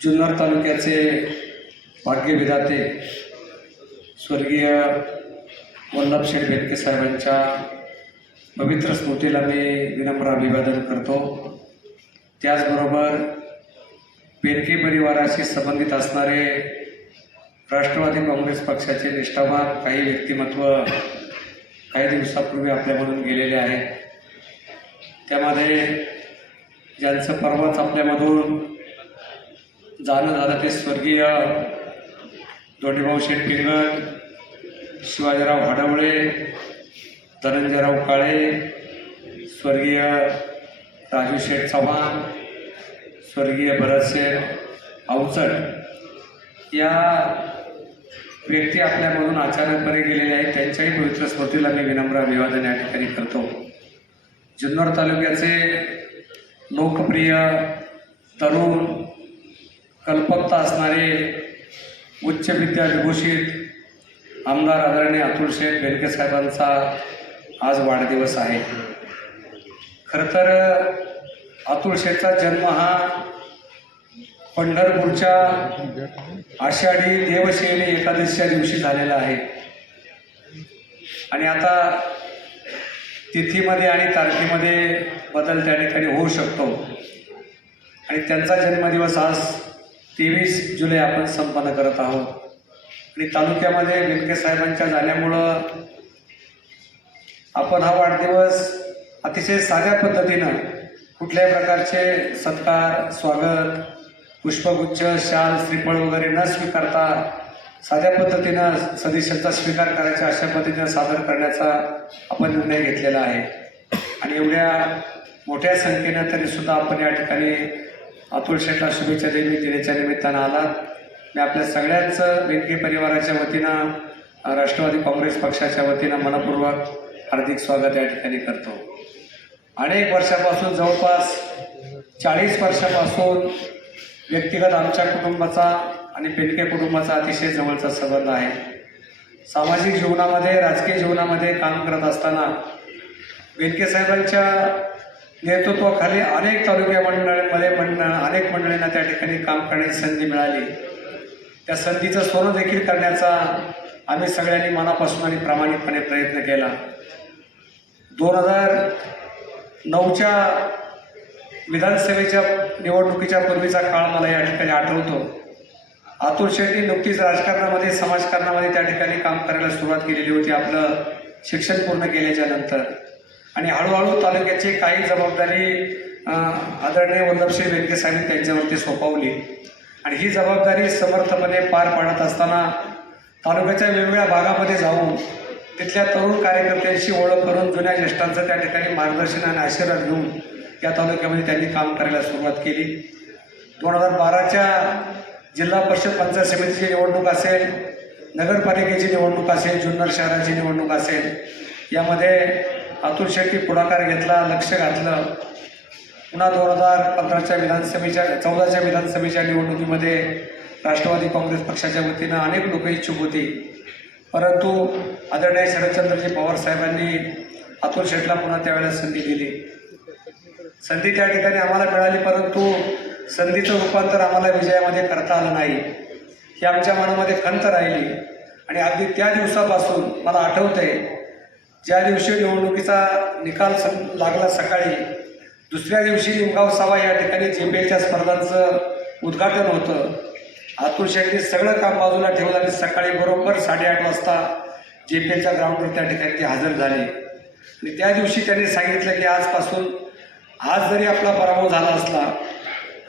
जुन्नर तालुक्याचे भाग्यविधाते स्वर्गीय वल्लभशेठ बेटके साहेबांच्या पवित्र स्मृतीला मी विनम्र अभिवादन करतो. त्याचबरोबर बेनके परिवाराशी संबंधित असणारे राष्ट्रवादी काँग्रेस पक्षाचे निष्ठावान काही व्यक्तिमत्व काही दिवसापूर्वी आपल्यामधून गेलेले आहेत त्यामध्ये ज्यांचं परवाच आपल्यामधून जाणं झालं ते स्वर्गीय दोंडीभाऊ शेठ शिवाजीराव हडवळे धनंजयराव काळे स्वर्गीय राजू शेठ चव्हाण स्वर्गीय भरतशेठ अवचट या व्यक्ती आपल्यामधून अचानकपणे गेलेल्या आहेत. त्यांच्याही पवित्र स्मृतीला मी विनम्र अभिवादन या ठिकाणी करतो. जुन्नर तालुक्याचे लोकप्रिय तरुण कल्पकता असणारे उच्च विद्या विभूषित आमदार आदरणीय अतुल शेठ बेनके साहेबांचा आज वाढदिवस आहे. खरं तर अतुल शेठचा जन्म हा पंढरपूरच्या आषाढी देवशैली एकादशीच्या दिवशी झालेला आहे. आणि आता तिथीमध्ये आणि तारखेमध्ये बदल त्या ठिकाणी होऊ शकतो. आणि त्यांचा जन्मदिवस आज तेवीस जुलै आपण संपन्न करत आहोत. आणि तालुक्यामध्ये बेनके साहेबांच्या झाल्यामुळं आपण हा वाढदिवस अतिशय साध्या पद्धतीनं कुठल्याही प्रकारचे सत्कार स्वागत पुष्पगुच्छ शाल श्रीफळ वगैरे न स्वीकारता साध्या पद्धतीनं सदिशांचा स्वीकार करायचा अशा पद्धतीनं सादर करण्याचा आपण निर्णय घेतलेला आहे. आणि एवढ्या मोठ्या संख्येनं तरीसुद्धा आपण या ठिकाणी अतुल शेठला शुभेच्छा देवी दिनेच्या निमित्तानं आलात. मी आपल्या सगळ्यांचं बेनके परिवाराच्या वतीनं राष्ट्रवादी काँग्रेस पक्षाच्या वतीनं मनपूर्वक हार्दिक स्वागत या ठिकाणी करतो. अनेक वर्षापासून जवळपास चाळीस वर्षापासून व्यक्तिगत आमच्या कुटुंबाचा आणि पेनके कुटुंबाचा अतिशय जवळचा संबंध आहे. सामाजिक जीवनामध्ये राजकीय जीवनामध्ये काम करत असताना बेनके साहेबांच्या नेतृत्वाखाली अनेक तालुक्या मंडळांमध्ये मंड अनेक मंडळींना त्या ठिकाणी काम करण्याची संधी मिळाली. त्या संधीचं सोनं देखील करण्याचा आम्ही सगळ्यांनी मनापासून आणि प्रामाणिकपणे प्रयत्न केला. दोन हजार नऊच्या विधानसभेच्या निवडणुकीच्या पूर्वीचा काळ मला या ठिकाणी आठवतो. अतुल शेट्टी नुकतीच राजकारणामध्ये समाजकारणामध्ये त्या ठिकाणी काम करायला सुरुवात केलेली होती. आपलं शिक्षण पूर्ण केल्याच्यानंतर. आणि हळूहळू तालुक्याची काही जबाबदारी आदरणीय वल्लभश्री बेनके साहेब त्यांच्यावरती सोपवली. आणि ही जबाबदारी समर्थपणे पार पाडत असताना तालुक्याच्या वेगवेगळ्या भागामध्ये जाऊन तिथल्या तरुण कार्यकर्त्यांशी ओळख करून जुन्या ज्येष्ठांचं त्या ठिकाणी मार्गदर्शन आणि आशीर्वाद घेऊन या तालुक्यामध्ये त्यांनी काम करायला सुरुवात केली. दोन हजार बाराच्या जिल्हा परिषद पंचायत समितीची निवडणूक असेल नगरपालिकेची निवडणूक असेल जुन्नर शहराची निवडणूक असेल यामध्ये अतुल शेट्टी पुढाकार घेतला लक्ष घातलं. पुन्हा दोन हजार पंधराच्या विधानसभेच्या चौदाच्या विधानसभेच्या निवडणुकीमध्ये राष्ट्रवादी काँग्रेस पक्षाच्या वतीनं अनेक लोक इच्छुक होती. परंतु आदरणीय शरदचंद्रजी पवार साहेबांनी अतुल शेठला पुन्हा त्यावेळेला संधी दिली. संधी त्या ठिकाणी आम्हाला मिळाली परंतु संधीचं रूपांतर आम्हाला विजयामध्ये करता आलं नाही. ही आमच्या मनामध्ये खंत राहिली. आणि अगदी त्या दिवसापासून मला आठवतंय ज्या दिवशी निवडणुकीचा निकाल सं लागला सकाळी दुसऱ्या दिवशी निमगाव सभा या ठिकाणी जेपीएच्या स्पर्धांचं उद्घाटन होतं. अतुल शेट्टी सगळं काम बाजूला ठेवलं आणि सकाळी बरोबर साडेआठ वाजता जेपीएच्या ग्राउंडवर त्या ठिकाणी ते हजर झाले. आणि त्या दिवशी त्यांनी सांगितलं की आजपासून आज जरी आपला पराभव झाला असला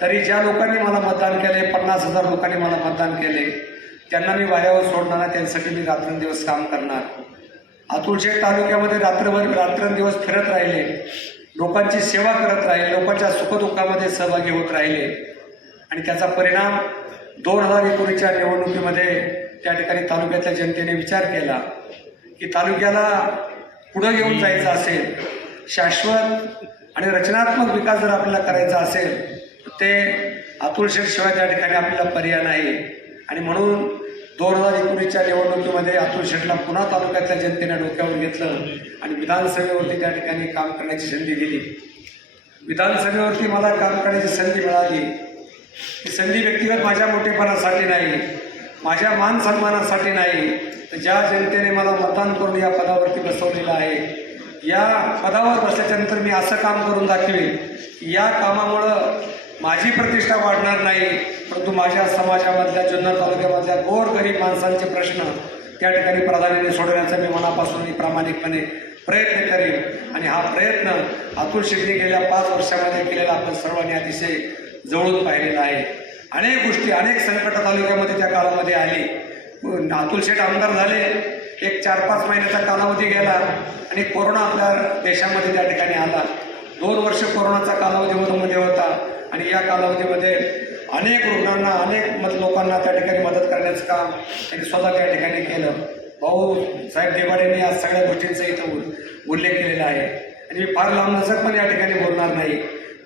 तरी ज्या लोकांनी मला मतदान केले पन्नास हजार लोकांनी मला मतदान केले त्यांना मी वाऱ्यावर सोडणार त्यांच्यासाठी मी रात्रंदिवस काम करणार. अतुलशेठ तालुक्यामध्ये रात्रभर रात्रंदिवस फिरत राहिले. लोकांची सेवा करत राहिले. लोकांच्या सुखदुःखामध्ये सहभागी होत राहिले. आणि त्याचा परिणाम दोन हजार एकोणीसच्या निवडणुकीमध्ये त्या ठिकाणी तालुक्यातल्या जनतेने विचार केला. की तालुक्याला पुढं घेऊन जायचं असेल शाश्वत आणि रचनात्मक विकास जर आपल्याला करायचा असेल तर ते अतुलशेठ शिवाय त्या ठिकाणी आपल्याला पर्याय नाही. आणि म्हणून दोन हजार एकोणीसच्या निवडणुकीमध्ये अतुल शेठला पुन्हा तालुक्यातल्या जनतेने डोक्यावर घेतलं आणि विधानसभेवरती त्या ठिकाणी काम करण्याची संधी दिली. विधानसभेवरती मला काम करण्याची संधी मिळाली. ही संधी व्यक्तिगत माझ्या मोठेपणासाठी नाही माझ्या मान सन्मानासाठी नाही. तर ज्या जनतेने मला मतदान करून या पदावरती बसवलेलं आहे या पदावर बसल्याच्यानंतर मी असं काम करून दाखवेन या कामामुळं माझी प्रतिष्ठा वाढणार नाही. परंतु माझ्या समाजामधल्या जुन्नर तालुक्यामधल्या गोर गरीब माणसांचे प्रश्न त्या ठिकाणी प्राधान्याने सोडवण्याचा मी मनापासून मी प्रामाणिकपणे प्रयत्न करेन. आणि हा प्रयत्न अतुल शेट्टी गेल्या पाच वर्षामध्ये केलेला आपण सर्वांनी अतिशय जवळून पाहिलेला आहे. अनेक गोष्टी अनेक संकट तालुक्यामध्ये त्या काळामध्ये आली. अतुल शेठ आमदार झाले एक चार पाच महिन्याचा कालावधी गेला आणि कोरोना आपल्या देशामध्ये त्या ठिकाणी आला. दोन वर्ष कोरोनाचा कालावधी मध्ये होता. आणि या कालावधीमध्ये अनेक रुग्णांना अनेक मत लोकांना त्या ठिकाणी मदत करण्याचं काम त्यांनी स्वतः त्या ठिकाणी केलं. भाऊ साहेब देवाडेंनी या सगळ्या गोष्टींचा इथं उल्लेख केलेला आहे. आणि मी फार लांबलचक पण या ठिकाणी बोलणार नाही.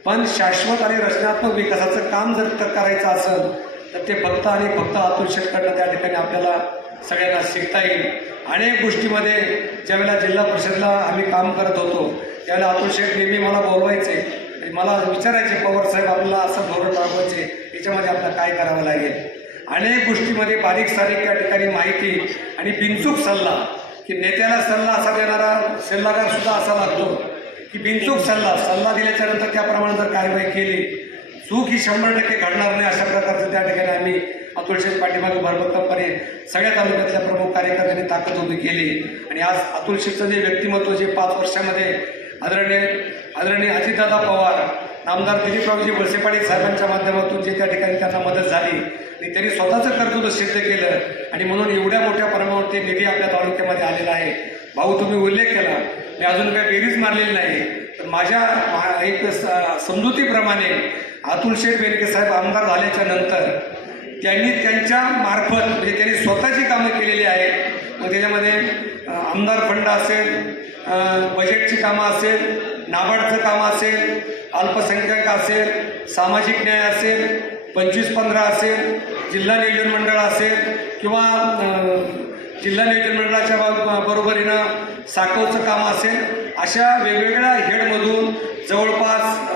पण शाश्वत आणि रचनात्मक विकासाचं काम जर करायचं असेल तर ते फक्त आणि फक्त अतुल करणं त्या ठिकाणी आपल्याला सगळ्यांना शिकता येईल. अनेक गोष्टीमध्ये ज्यावेळेला जिल्हा परिषदला आम्ही काम करत होतो त्यावेळेला अतुल शेठ नेहमी मला बोलवायचे आणि मला विचारायचे पवार साहेब आपल्याला असं धोरण राबवायचे याच्यामध्ये आपल्याला काय करावं लागेल? अनेक गोष्टीमध्ये बारीक सारीक त्या ठिकाणी माहिती आणि बिनचूक सल्ला की नेत्याला सल्ला असा देणारा सल्लागार सुद्धा असा लागतो की बिनचूक सल्ला सल्ला दिल्याच्या नंतर त्याप्रमाणे जर कारवाई केली चूक ही शंभर टक्के घडणार नाही अशा प्रकारचं त्या ठिकाणी आम्ही अतुलशेठ पाठीमागे भरभक्कमपणे सगळ्या तालुक्यातल्या प्रमुख कार्यकर्त्यांनी ताकद उभी केली. आणि आज अतुलशेठचं जे व्यक्तिमत्व जे पाच वर्षामध्ये आदरणीय आदरणीय अजितदादा पवार आमदार दिलीपरावजी वळसे पाटील साहेबांच्या माध्यमातून जे त्या ठिकाणी त्यांना मदत झाली आणि त्यांनी स्वतःचं कर्तृत्व सिद्ध केलं आणि म्हणून एवढ्या मोठ्या प्रमाणावरती निधी आपल्या तालुक्यामध्ये आलेला आहे. भाऊ तुम्ही उल्लेख केला मी अजून काही बेरीज मारलेली नाही तर माझ्या एक स- समजुतीप्रमाणे अतुल शेठ बेनके साहेब आमदार झाल्याच्यानंतर त्यांनी त्यांच्या मार्फत म्हणजे त्यांनी स्वतःची कामं केलेली आहेत मग त्याच्यामध्ये आमदार फंड असेल बजेटची कामं असेल नाबार्डचं काम असेल अल्पसंख्याक असेल सामाजिक न्याय असेल पंचवीस पंधरा असेल जिल्हा नियोजन मंडळ असेल किंवा जिल्हा नियोजन मंडळाच्या बरोबरीनं साखवचं काम असेल अशा वेगवेगळ्या हेडमधून जवळपास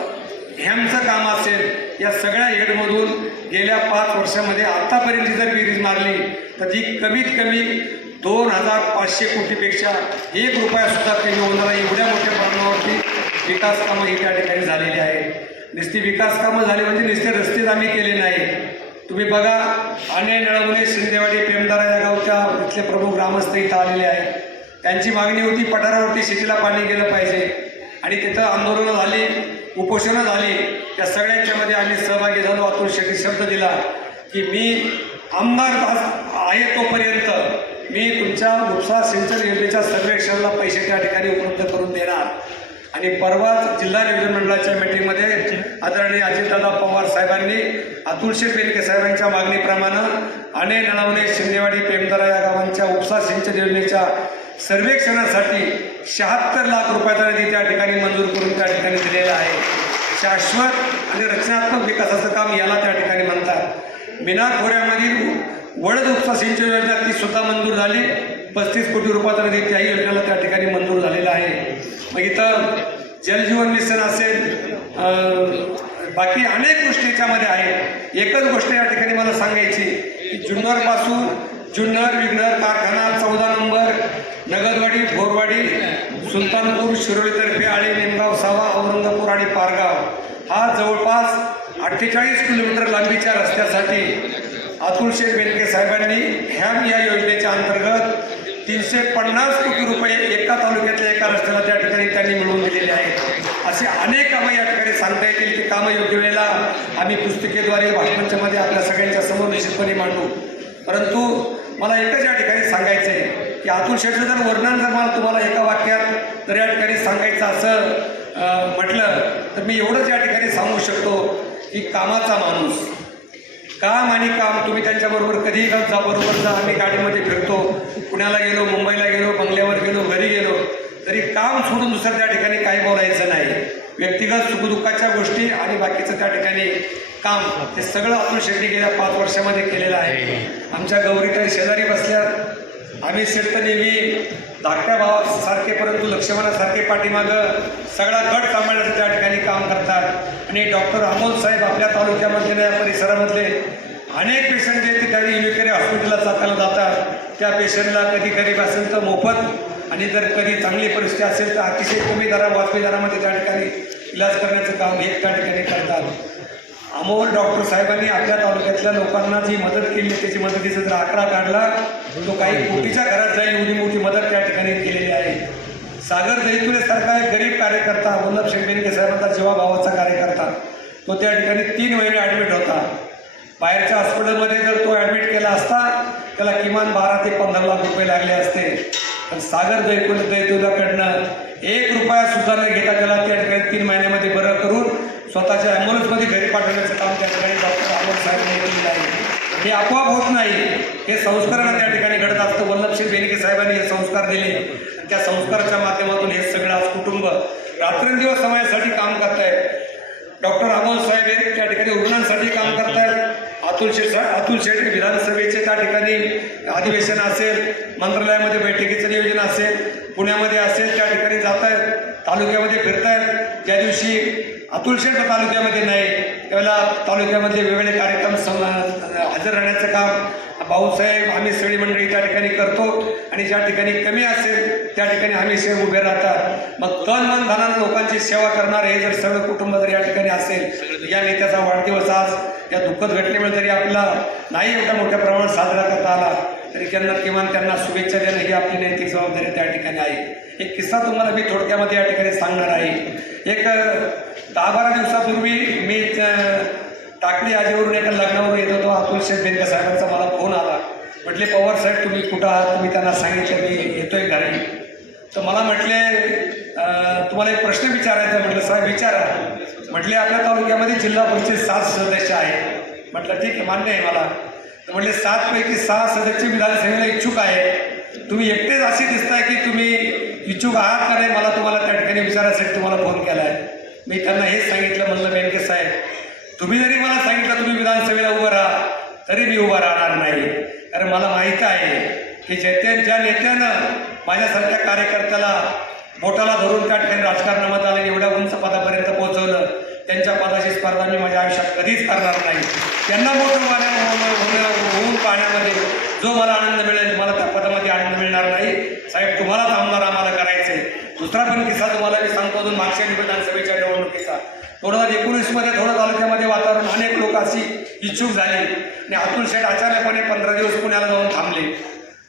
हॅमचं काम असेल या सगळ्या हेडमधून गेल्या पाच वर्षामध्ये आत्तापर्यंत जर बेरीज मारली तर ती कमीत कमी दोन हजार पाचशे कोटीपेक्षा एक रुपयासुद्धा कमी होणार एवढ्या मोठ्या प्रमाणावरती विकास कामं ही त्या ठिकाणी झालेली आहेत. नुसती विकास कामं झाली म्हणजे नुसते रस्तेच आम्ही केले नाही. तुम्ही बघा अन्याय निळवणे शिंदेवाडी प्रेमदारा या गावच्या इथले प्रमुख ग्रामस्थ इथं आलेले आहेत. त्यांची मागणी होती पठारावरती शेतीला पाणी गेलं पाहिजे. आणि तिथं आंदोलनं झाली उपोषणं झाली. त्या सगळ्यांच्यामध्ये आम्ही सहभागी झालो. अतुल शेट्टी शब्द दिला की मी आमदार आहे तोपर्यंत. मी तुमच्या उपसा सिंचन योजनेच्या सर्वेक्षणाला पैसे त्या ठिकाणी उपलब्ध करून देणार. आणि परवाच जिल्हा नियोजन मंडळाच्या मीटिंगमध्ये आदरणीय अजितदादा पवार साहेबांनी अतुलशे बेलके साहेबांच्या मागणीप्रमाणे अने नळवणे शिंदेवाडी पेमदरा या गावांच्या उपसा सिंचन योजनेच्या सर्वेक्षणासाठी शहात्तर लाख रुपयाचा निधी त्या ठिकाणी मंजूर करून त्या ठिकाणी दिलेला आहे. शाश्वत आणि रचनात्मक विकासाचं काम याला त्या ठिकाणी म्हणतात. मिना खोऱ्यामधील वडद उपसा सिंचन योजना ती सुद्धा मंजूर झाली. पस्तीस कोटी रुपयाचा निधी त्याही योजनेला त्या ठिकाणी मंजूर झालेला आहे. मग इथं जलजीवन मिशन असेल बाकी अनेक गोष्टी याच्यामध्ये आहेत एकच गोष्ट या ठिकाणी मला सांगायची की जुन्नरपासून जुन्नर विग्नर कारखाना चौदा नंबर नगदवाडी भोरवाडी सुलतानपूर शिरोळीतर्फे आळे निमगाव सावा औरंगापूर आणि पारगाव. हा जवळपास अठ्ठेचाळीस किलोमीटर लांबीच्या रस्त्यासाठी अतुल शेठ बेनके साहेबांनी हॅम या योजनेच्या अंतर्गत तीनशे पन्नास कोटी रुपये एका तालुक्यातल्या एका रस्त्याला त्या ठिकाणी त्यांनी मिळवून दिलेले आहेत. असे अनेक कामं या ठिकाणी सांगता येतील ते कामं योग्य वेळेला आम्ही पुस्तिकेद्वारे भाषणांच्या मध्ये आपल्या सगळ्यांच्या समोर निश्चितपणे मांडू. परंतु मला एकच या ठिकाणी सांगायचं आहे की अतुल शेठचं जर वर्णन जर मला तुम्हाला एका वाक्यात जर या ठिकाणी सांगायचं असं म्हटलं तर मी एवढंच या ठिकाणी सांगू शकतो की कामाचा माणूस काम आणि काम तुम्ही त्यांच्याबरोबर कधीही जा जा बरोबर जा आम्ही गाडीमध्ये फिरतो. पुण्याला गेलो मुंबईला गेलो बंगल्यावर गेलो घरी गेलो तरी काम सोडून दुसरं त्या ठिकाणी काही बोलायचं नाही. व्यक्तिगत सुखदुःखाच्या गोष्टी आणि बाकीचं त्या ठिकाणी काम हे सगळं अतुल शेट्टी गेल्या पाच वर्षामध्ये केलेलं आहे. आमच्या गौरीताई शेजारी बसल्या आम्ही शेत नेहमी धाकट्या भावासारखे परंतु लक्ष्मणासारखे पाठीमागं सगळा गट सांभाळण्याचं त्या ठिकाणी काम करतात. आणि डॉक्टर अमोल साहेब आपल्या तालुक्यामधले या परिसरामधले अनेक पेशंट जे ठिकाणी युनिकरी हॉस्पिटलला चाकायला जातात. त्या पेशंटला कधी गरीब असेल तर मोफत आणि जर कधी चांगली परिस्थिती असेल तर अतिशय कमी दरा वाजवी दरामध्ये त्या ठिकाणी इलाज करण्याचं काम हे त्या ठिकाणी करतात. अमोल डॉक्टर साहेबांनी आपल्या तालुक्यातल्या लोकांना जी मदत केली त्याची मदतीचा जर आकडा काढला तो काही कोटीच्या घरात जाईल एवढी मोठी मदत त्या ठिकाणी केलेली आहे. सागर दैतुले सारखा एक गरीब कार्यकर्ता वल्लभ शेंबेनके साहेबांचा जीवाभावाचा कार्यकर्ता. तो त्या ठिकाणी तीन महिने ॲडमिट होता. बाहेरच्या हॉस्पिटलमध्ये जर तो ॲडमिट केला असता त्याला किमान बारा ते पंधरा लाख रुपये लागले असते. पण सागर दैकुल दैतुलाकडनं एक रुपया सुद्धा न घेता त्याला त्या ठिकाणी तीन महिन्यामध्ये बरं करून स्वतःच्या ॲम्ब्युलन्समध्ये घरी पाठवण्याचं काम त्या ठिकाणी डॉक्टर आमोद साहेबांनी केलेलं आहे. हे आपोआप होत नाही. हे संस्कारांना त्या ठिकाणी घडत असतं. वल्लक्षी बेनके साहेबांनी हे संस्कार दिले. त्या संस्काराच्या माध्यमातून हे सगळं आज कुटुंब रात्रंदिवस समाजासाठी काम करत डॉक्टर अमोल साहेब हे त्या ठिकाणी रुग्णांसाठी काम करतायत. अतुल शेठ अतुल शेठ विधानसभेचे त्या ठिकाणी अधिवेशन असेल मंत्रालयामध्ये बैठकीचं नियोजन असेल पुण्यामध्ये असेल त्या ठिकाणी जात आहेत तालुक्यामध्ये फिरतायत. ज्या दिवशी अतुलशेठ तालुक्यामध्ये नाही. त्यावेळेला तालुक्यामध्ये वेगवेगळे कार्यक्रम हजर राहण्याचं काम भाऊसाहेब आम्ही सगळी मंडळी त्या ठिकाणी करतो. आणि ज्या ठिकाणी कमी असेल त्या ठिकाणी आम्ही सेव उभे राहतात. मग तन मन धनानं लोकांची सेवा करणार हे जर सगळं कुटुंब जर या ठिकाणी असेल या नेत्याचा वाढदिवस आज या दुःखद घटनेमुळे जरी आपला नाही एवढ्या मोठ्या प्रमाणात साजरा करता आला तरी त्यांना किमान त्यांना शुभेच्छा देणं ही आपली नैतिक जबाबदारी त्या ठिकाणी आहे. एक किस्सा तुम्हाला मी थोडक्यामध्ये या ठिकाणी सांगणार आहे. एक दहा बारा दिवसापूर्वी मी टाकली आजीवरून एका लग्नावरून येत होतो. अतुल शेठ बेनका साहेबांचा मला फोन आला. म्हटले पवार साहेब तुम्ही कुठं आहात? तुम्ही त्यांना सांगितलं मी येतोय घरी. तर मला म्हटले तुम्हाला एक प्रश्न विचारायचा म्हटलं साहेब विचारा. म्हटले आपल्या तालुक्यामध्ये जिल्हा परिषद सात सदस्य आहेत. म्हटलं ठीक आहे मान्य आहे मला. तर म्हटले सातपैकी सहा सदस्य विधानसभेला इच्छुक आहे. तुम्ही एकटेच असे दिसताय की तुम्ही इच्छुक आहात का नाही? मला तुम्हाला त्या ठिकाणी विचारायसाठी तुम्हाला फोन केला आहे मी त्यांना हेच सांगितलं म्हणलं बेनके साहेब तुम्ही जरी मला सांगितलं तुम्ही विधानसभेला उभं राहा तरी मी उभा राहणार नाही. कारण मला माहीत आहे की ज्या ज्या नेत्यानं माझ्यासारख्या कार्यकर्त्याला बोटाला धरून त्या ठिकाणी राजकारणामध्ये आले एवढ्या उंच पदापर्यंत पोहोचवलं त्यांच्या पदाची स्पर्धा मी माझ्या आयुष्यात कधीच करणार नाही. त्यांना मोठं होऊन पाहण्यामध्ये जो मला आनंद मिळेल मला त्या पदामध्ये आनंद मिळणार नाही. साहेब तुम्हालाच आमदार आम्हाला करायचं दुसरा पण किस्सा तुम्हाला मी सांगतो अजून मागच्या विधानसभेच्या निवडणुकीचा. दोन हजार एकोणीसमध्ये थोडं तालुक्यामध्ये वातावरण अनेक लोक अशी इच्छुक झाली. आणि अतुल शेठ अचानकपणे पंधरा दिवस पुण्याला जाऊन थांबले.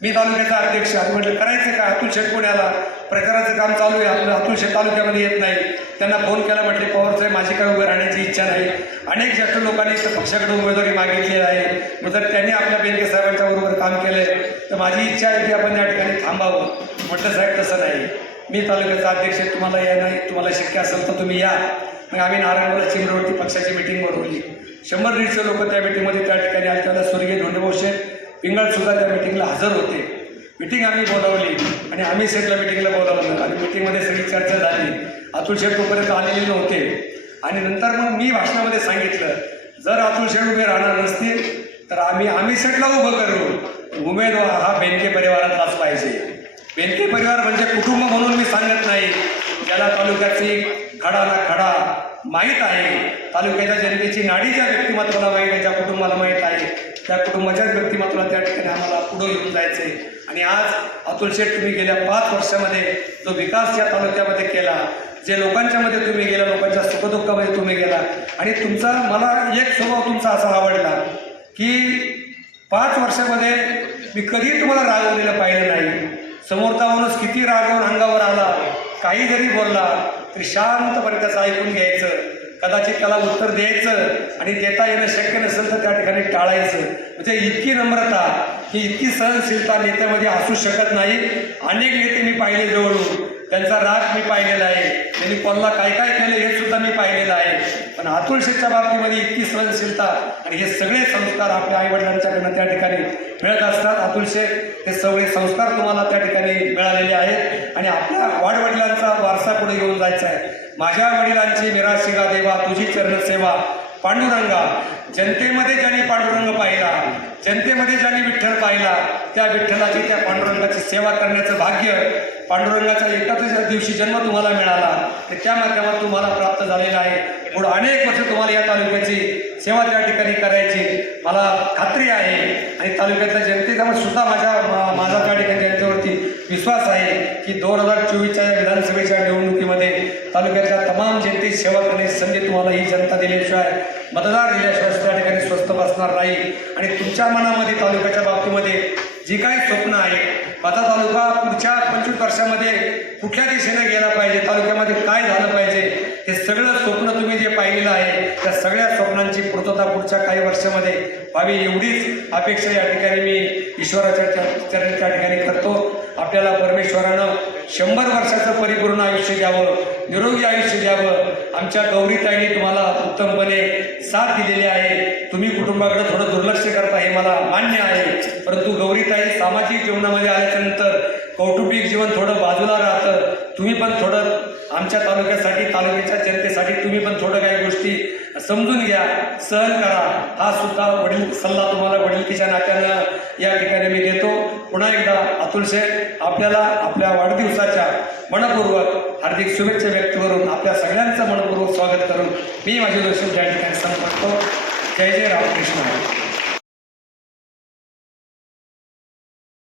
मी तालुक्याचा अध्यक्ष आणि म्हटलं करायचं काय? अतुल शेठ पुण्याला? प्रचाराचं काम चालू आहे. आपलं अतुल शेठ तालुक्यामध्ये येत नाही. त्यांना फोन केला म्हटले पवार साहेब माझी काय उभं राहण्याची इच्छा नाही. अनेक ज्येष्ठ लोकांनी तर पक्षाकडे उमेदवारी मागितली आहे. मग जर त्यांनी आपल्या बेनके साहेबांच्या बरोबर काम केलं तर माझी इच्छा आहे की आपण या ठिकाणी थांबावं. म्हटलं साहेब तसं नाही. मी तालुक्याचा अध्यक्ष तुम्हाला या नाही तुम्हाला शक्य असेल तर तुम्ही या. मग आम्ही नारायणगावला चिमरोडची पक्षाची मिटिंग बोलवली. शंभर दीडशे लोक त्या मिटिंगमध्ये त्या ठिकाणी आले त्याला स्वर्गीय धोंडभोषे पिंगळसुद्धा पिंगळ त्या मिटिंगला हजर होते. मिटिंग आम्ही बोलावली आणि आम्ही सेटला मिटिंगला बोलावलं. आणि मिटिंगमध्ये सगळी चर्चा झाली. अतुल शेठ तोपर्यंत आलेले नव्हते. आणि नंतर मग मी भाषणामध्ये सांगितलं जर अतुल शेठ उभे राहणार नसतील तर आम्ही आम्ही सेटला उभं करू. उमेदवार हा बेनके परिवारातलाच पाहिजे. बेनके परिवार म्हणजे कुटुंब म्हणून मी सांगत नाही. ज्याला तालुक्याची खडा ना खडा माहीत आहे तालुक्याच्या जनतेची नाडी ज्या व्यक्तिमत्वाला माहीत आहे ज्या कुटुंबाला माहीत आहे त्या कुटुंबाच्याच व्यक्तिमत्वाला त्या ठिकाणी आम्हाला पुढं घेऊन जायचं. आहे आणि आज अतुल शेठ तुम्ही गेल्या पाच वर्षामध्ये जो विकास या तालुक्यामध्ये केला जे लोकांच्यामध्ये तुम्ही गेला लोकांच्या सुखदुःखामध्ये तुम्ही गेला आणि तुमचा मला एक स्वभाव तुमचा असा आवडला की पाच वर्षामध्ये मी कधीही तुम्हाला रागवलेलं पाहिलं नाही. समोरचा माणूस किती रागवून अंगावर आला काही जरी बोलला तरी शांतपणे त्याचं ऐकून घ्यायचं. कदाचित त्याला उत्तर द्यायचं आणि देता येणं शक्य नसेल तर त्या ठिकाणी टाळायचं. म्हणजे इतकी नम्रता ही इतकी सहनशीलता नेत्यामध्ये असू शकत नाही. अनेक नेते मी पाहिले जवळून. त्यांचा राग मी पाहिलेला आहे. त्यांनी कोणाला काय काय केलं हे सुद्धा मी पाहिलेलं आहे. पण अतुल शेठच्या बाबतीमध्ये इतकी सहनशीलता आणि हे सगळे संस्कार आपल्या आईवडिलांच्याकडनं त्या ठिकाणी मिळत असतात. अतुल शेठ हे सगळे संस्कार तुम्हाला त्या ठिकाणी मिळालेले आहेत. आणि आपल्या वाडवडिलांचा वारसा पुढे घेऊन जायचा आहे. माझ्या वडिलांची निराशिगा देवा तुझी चरणसेवा पांडुरंगा. जनतेमध्ये ज्यांनी पांडुरंग पाहिला जनतेमध्ये ज्यांनी विठ्ठल पाहिला त्या विठ्ठलाची त्या पांडुरंगाची सेवा करण्याचं भाग्य पांडुरंगाचा एकाच दिवशी जन्म तुम्हाला मिळाला. ते त्या माध्यमात तुम्हाला प्राप्त झालेला आहे. पुढं अनेक वर्ष तुम्हाला या तालुक्याची सेवा त्या ठिकाणी करायची. मला खात्री आहे. आणि तालुक्यातल्या जनतेचा सुद्धा माझ्या माझा त्या ठिकाणी जनतेवरती विश्वास आहे की दोन हजार चोवीसच्या या विधानसभेच्या निवडणुकीमध्ये तालुक्यातल्या तमाम जनतेची सेवा करण्याची संधी तुम्हाला ही जनता दिल्याशिवाय मतदार दिल्याशिवाय त्या ठिकाणी स्वस्त बसणार नाही. आणि तुमच्या मनामध्ये तालुक्याच्या बाबतीमध्ये जी काही स्वप्न आहे माझा तालुका पुढच्या पंचवीस वर्षामध्ये कुठल्या दिशेने गेला पाहिजे? तालुक्यामध्ये काय झालं पाहिजे? हे सगळं स्वप्न तुम्ही जे पाहिलेलं आहे त्या सगळ्या स्वप्नांची पूर्तता पुढच्या काही वर्षामध्ये व्हावी एवढीच अपेक्षा या ठिकाणी मी ईश्वराच्या च्या- त्या ठिकाणी करतो. आपल्याला परमेश्वरानं शंभर वर्षाचं परिपूर्ण आयुष्य द्यावं निरोगी आयुष्य द्यावं. आमच्या गौरीताईने तुम्हाला उत्तमपणे साथ दिलेली आहे. तुम्ही कुटुंबाकडे थोडं दुर्लक्ष करता हे मला मान्य आहे. परंतु गौरीताई सामाजिक जीवनामध्ये झाल्यानंतर कौटुंबिक जीवन थोडं बाजूला राहतं. तुम्ही पण थोडं आमच्या तालुक्यासाठी तालुक्याच्या जनतेसाठी तुम्ही पण थोडं काही गोष्टी समजून घ्या सहन करा. हा सुद्धा वडील सल्ला तुम्हाला वडिलकीच्या नात्यानं या ठिकाणी मी देतो. पुन्हा एकदा अतुल शेठ आपल्याला आपल्या वाढदिवसाच्या मनपूर्वक हार्दिक शुभेच्छा व्यक्त करून आपल्या सगळ्यांचं मनपूर्वक स्वागत करून मी माझे दोषी या ठिकाणी संपर्क जय जय रामकृष्ण.